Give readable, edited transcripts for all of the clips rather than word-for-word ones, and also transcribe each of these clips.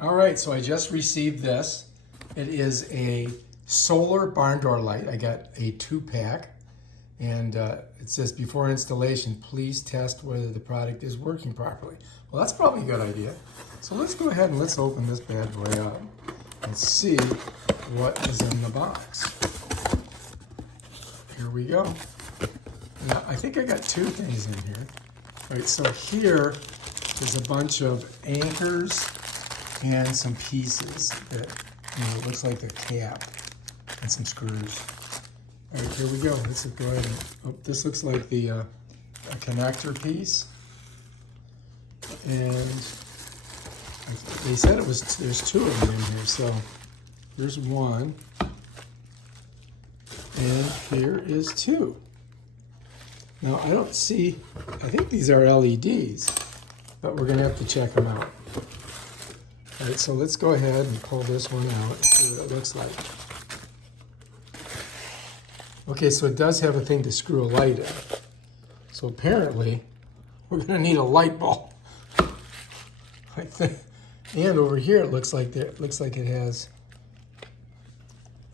All right, so I just received this. It is a solar barn door light. I got a 2-pack, and it says before installation, please test whether the product is working properly. Well, that's probably a good idea. So let's go ahead and let's open this bad boy up and see what is in the box. Here we go. Now, I think I got 2 things in here. All right, so here is a bunch of anchors and some pieces that, it looks like the cap and some screws. All right, here we go. Let's go ahead and, oh, this looks like the a connector piece. And they said it was, there's 2 of them in here. So here's 1, and here is 2. Now I don't see, I think these are LEDs, but we're gonna have to check them out. All right, so let's go ahead and pull this one out and see what it looks like. Okay, so it does have a thing to screw a light in. So apparently, we're gonna need a light bulb. And over here, it looks like it has.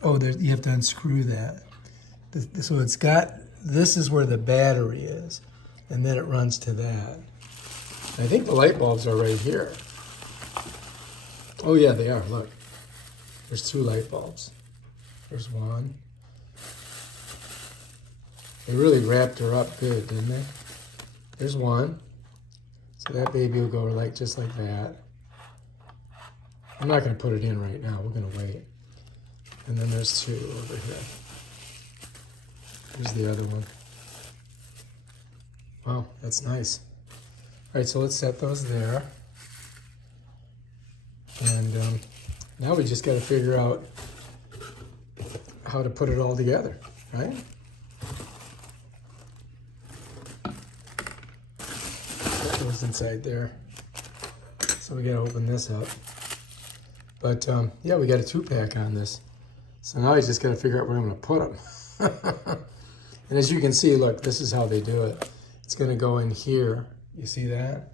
Oh, you have to unscrew that. So it's got. This is where the battery is, and then it runs to that. I think the light bulbs are right here. Oh yeah, they are. Look, there's 2 light bulbs. There's 1. They really wrapped her up good, didn't they? There's 1. So that baby will go like just like that. I'm not going to put it in right now. We're going to wait. And then there's 2 over here. Here's the other one. Wow, that's nice. All right, so let's set those there. And now we just got to figure out how to put it all together, right? That goes inside there. So we got to open this up. But yeah, we got a 2-pack on this. So now I just got to figure out where I'm going to put them. And as you can see, look, this is how they do it. It's going to go in here. You see that?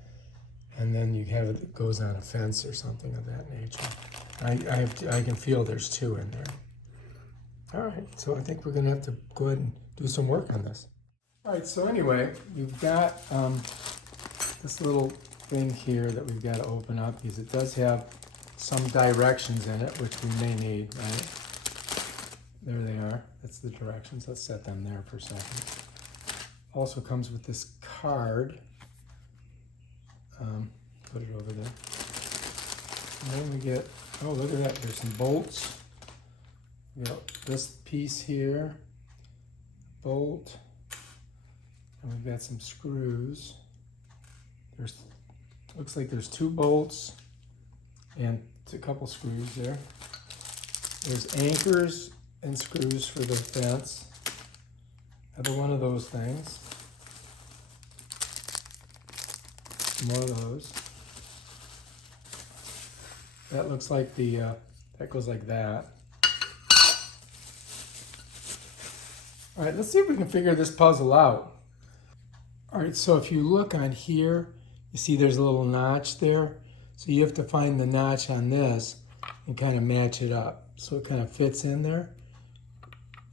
And then you have it that goes on a fence or something of that nature. I can feel there's 2 in there. All right, so I think we're going to have to go ahead and do some work on this. All right, so anyway, we've got this little thing here that we've got to open up because it does have some directions in it, which we may need, right? There they are. That's the directions. Let's set them there for a second. Also comes with this card. Put it over there. And then we get, oh, look at that. There's some bolts. We got this piece here, bolt, and we've got some screws. Looks like there's 2 bolts and a couple screws there. There's anchors and screws for the fence. Another one of those things. More of those. That looks like that goes like that. All right, let's see if we can figure this puzzle out. All right, so if you look on here, you see there's a little notch there. So you have to find the notch on this and kind of match it up so it kind of fits in there.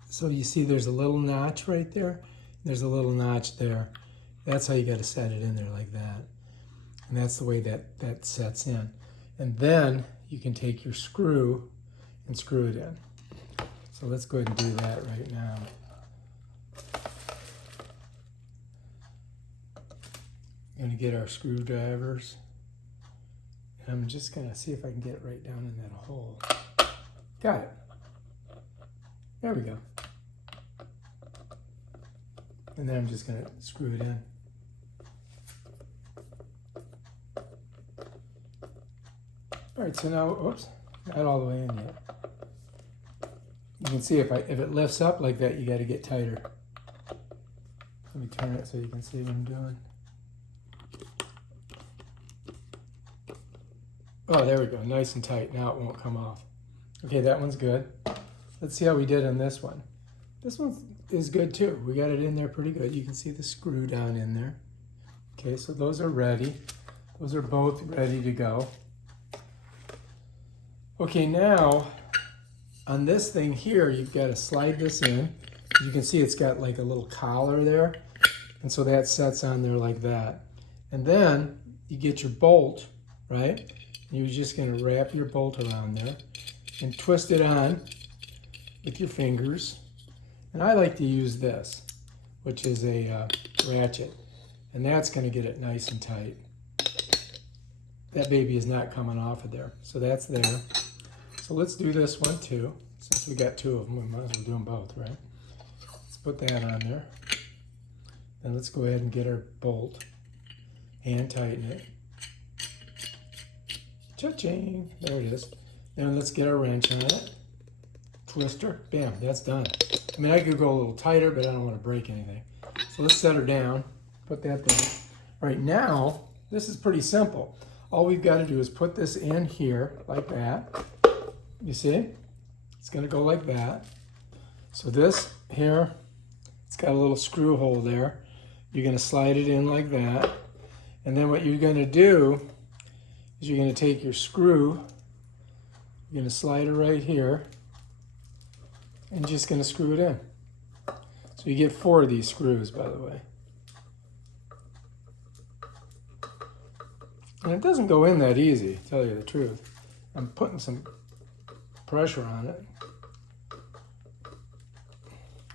So you see there's a little notch right there. There's a little notch there. That's how you got to set it in there like that. And that's the way that sets in. And then you can take your screw and screw it in. So let's go ahead and do that right now. I'm going to get our screwdrivers. And I'm just going to see if I can get it right down in that hole. Got it. There we go. And then I'm just going to screw it in. All right, so now, oops, not all the way in yet. You can see if it lifts up like that, you got to get tighter. Let me turn it so you can see what I'm doing. Oh, there we go, nice and tight. Now it won't come off. Okay, that one's good. Let's see how we did on this one. This one is good too. We got it in there pretty good. You can see the screw down in there. Okay, so those are ready. Those are both ready to go. Okay, now on this thing here, you've got to slide this in. You can see it's got like a little collar there. And so that sets on there like that. And then you get your bolt, right? You're just going to wrap your bolt around there and twist it on with your fingers. And I like to use this, which is a ratchet. And that's going to get it nice and tight. That baby is not coming off of there. So that's there. So let's do this one too. Since we got two of them, we might as well do them both, right? Let's put that on there. Then let's go ahead and get our bolt. Hand tighten it. Cha-ching. There it is. Then let's get our wrench on it. Twister. Bam. That's done. I mean, I could go a little tighter, but I don't want to break anything. So let's set her down. Put that there. Right now, this is pretty simple. All we've got to do is put this in here like that. You see? It's going to go like that. So this here, it's got a little screw hole there. You're going to slide it in like that. And then what you're going to do is you're going to take your screw, you're going to slide it right here, and just going to screw it in. So you get 4 of these screws, by the way. And it doesn't go in that easy, to tell you the truth. I'm putting some pressure on it,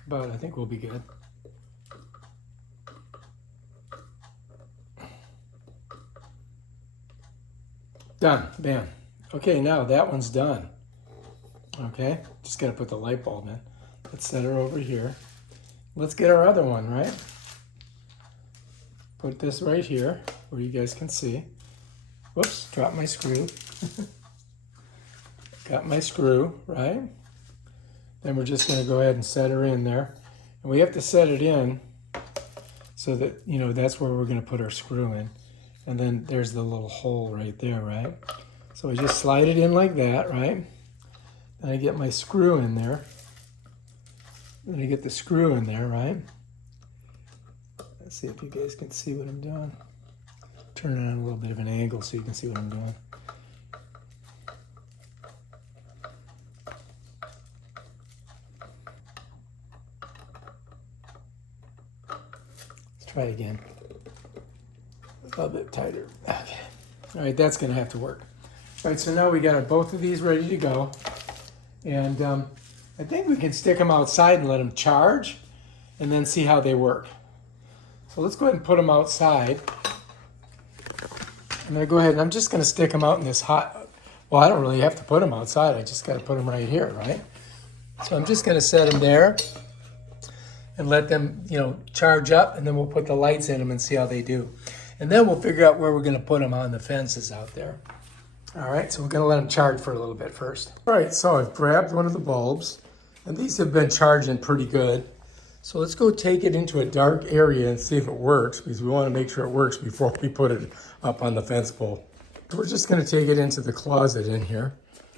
but I think we'll be good. Done. Bam. Okay, now that one's done. Okay, just got to put the light bulb in. Let's set her over here. Let's get our other one, right? Put this right here where you guys can see. Whoops, dropped my screw. Got my screw, right? Then we're just going to go ahead and set her in there. And we have to set it in so that, you know, that's where we're going to put our screw in. And then there's the little hole right there, right? So we just slide it in like that, right? Then I get my screw in there. Then I get the screw in there, right? Let's see if you guys can see what I'm doing. Turn it on a little bit of an angle so you can see what I'm doing. Let's try again. A little bit tighter. Okay. All right, that's going to have to work. All right, so now we got both of these ready to go. And I think we can stick them outside and let them charge and then see how they work. So let's go ahead and put them outside. I'm going to go ahead and I'm just going to stick them out in this hot, well, I don't really have to put them outside. I just got to put them right here, right? So I'm just going to set them there and let them, you know, charge up, and then we'll put the lights in them and see how they do. And then we'll figure out where we're going to put them on the fences out there. All right, so we're going to let them charge for a little bit first. All right, so I've grabbed one of the bulbs, and these have been charging pretty good. So let's go take it into a dark area and see if it works, because we want to make sure it works before we put it up on the fence pole. So we're just going to take it into the closet in here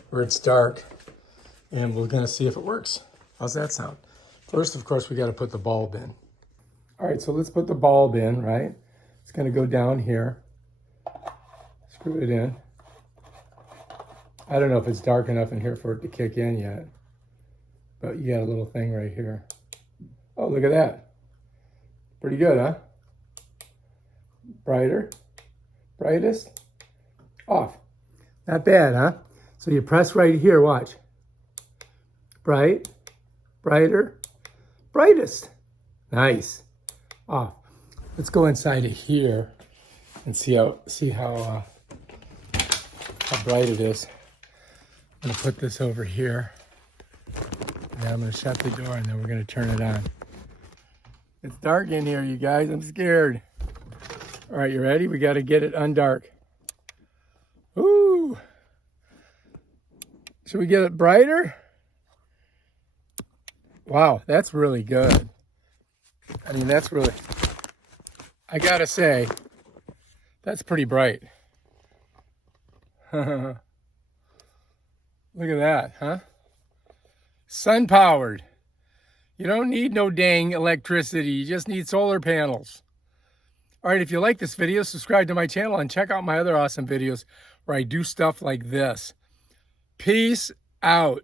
where it's dark, and we're going to see if it works. How's that sound? First, of course, we got to put the bulb in. All right, so let's put the bulb in, right? It's going to go down here. Screw it in. I don't know if it's dark enough in here for it to kick in yet, but you got a little thing right here. Oh, look at that. Pretty good, huh? Brighter, brightest, off. Not bad, huh? So you press right here, watch. Bright, brighter, brightest. Nice. Off. Let's go inside of here and see how bright it is. I'm gonna put this over here. And then I'm gonna shut the door and then we're gonna turn it on. It's dark in here, you guys. I'm scared. All right, you ready? We gotta get it undark. Ooh. Should we get it brighter? Wow, that's really good. I mean, that's really, I gotta say, that's pretty bright. Look at that, huh? Sun-powered. You don't need no dang electricity. You just need solar panels. All right, if you like this video, subscribe to my channel and check out my other awesome videos where I do stuff like this. Peace out.